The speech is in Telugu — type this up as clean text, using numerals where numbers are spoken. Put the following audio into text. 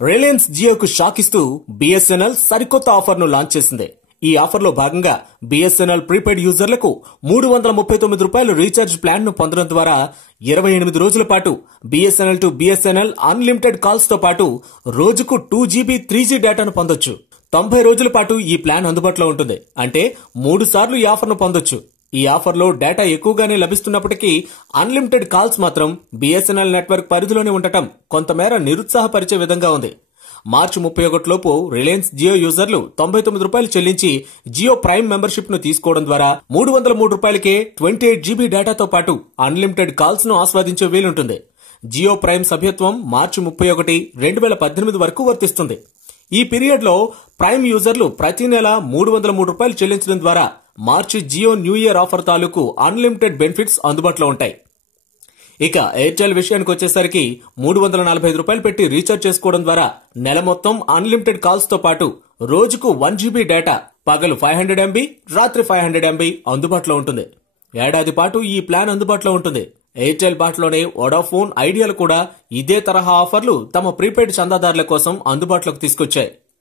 రిలయన్స్ జియోకు షాక్ ఇస్తూ బిఎస్ఎన్ఎల్ సరికొత్త ఆఫర్ను లాంచ్ చేసింది. ఈ ఆఫర్లో భాగంగా బిఎస్ఎన్ఎల్ ప్రీపెయిడ్ యూజర్లకు ₹339 రీఛార్జ్ ప్లాన్ ను పొందడం ద్వారా 28 రోజుల పాటు BSNL to BSNL unlimited calls తో పాటు రోజుకు 2GB 3G డేటాను పొందొచ్చు. 90 రోజుల పాటు ఈ ప్లాన్ అందుబాటులో ఉంటుంది. అంటే 3 సార్లు ఈ ఆఫర్ను పొందొచ్చు. ఈ ఆఫర్లో డేటా ఎక్కువగానే లభిస్తున్నప్పటికీ అన్లిమిటెడ్ కాల్స్ మాత్రం బిఎస్ఎన్ఎల్ నెట్వర్క్ పరిధిలోనే ఉండటం కొంతమేర నిరుత్సాహపరిచే విధంగా ఉంది. మార్చి 31 లోపు రిలయన్స్ జియో యూజర్లు ₹99 చెల్లించి జియో ప్రైమ్ మెంబర్షిప్ ను తీసుకోవడం ద్వారా ₹303కే 28GB డేటాతో పాటు అన్లిమిటెడ్ కాల్స్ ను ఆస్వాదించే వీలుంటుంది. జియో ప్రైమ్ సభ్యత్వం మార్చి 31, 2018 వరకు వర్తిస్తుంది. ఈ పీరియడ్ లో ప్రైమ్ యూజర్లు ప్రతి నెల ₹303 చెల్లించడం ద్వారా మార్చి జియో న్యూ ఇయర్ ఆఫర్ తాలూకు అన్లిమిటెడ్ బెనిఫిట్స్ అందుబాటులో ఉంటాయి. ఇక ఎయిర్టెల్ విషయానికి వచ్చేసరికి ₹345 పెట్టి రీఛార్జ్ చేసుకోవడం ద్వారా నెల మొత్తం అన్లిమిటెడ్ కాల్స్ తో పాటు రోజుకు 1GB డేటా, పగలు 500MB, రాత్రి 500MB అందుబాటులో ఉంటుంది. ఏడాది పాటు ఈ ప్లాన్ అందుబాటులో ఉంటుంది. ఎయిర్టెల్ బాట్లోనే వోడాఫోన్, ఐడియాలు కూడా ఇదే తరహా ఆఫర్లు తమ ప్రీపెయిడ్ చందాదారుల కోసం అందుబాటులోకి తీసుకొచ్చాయి.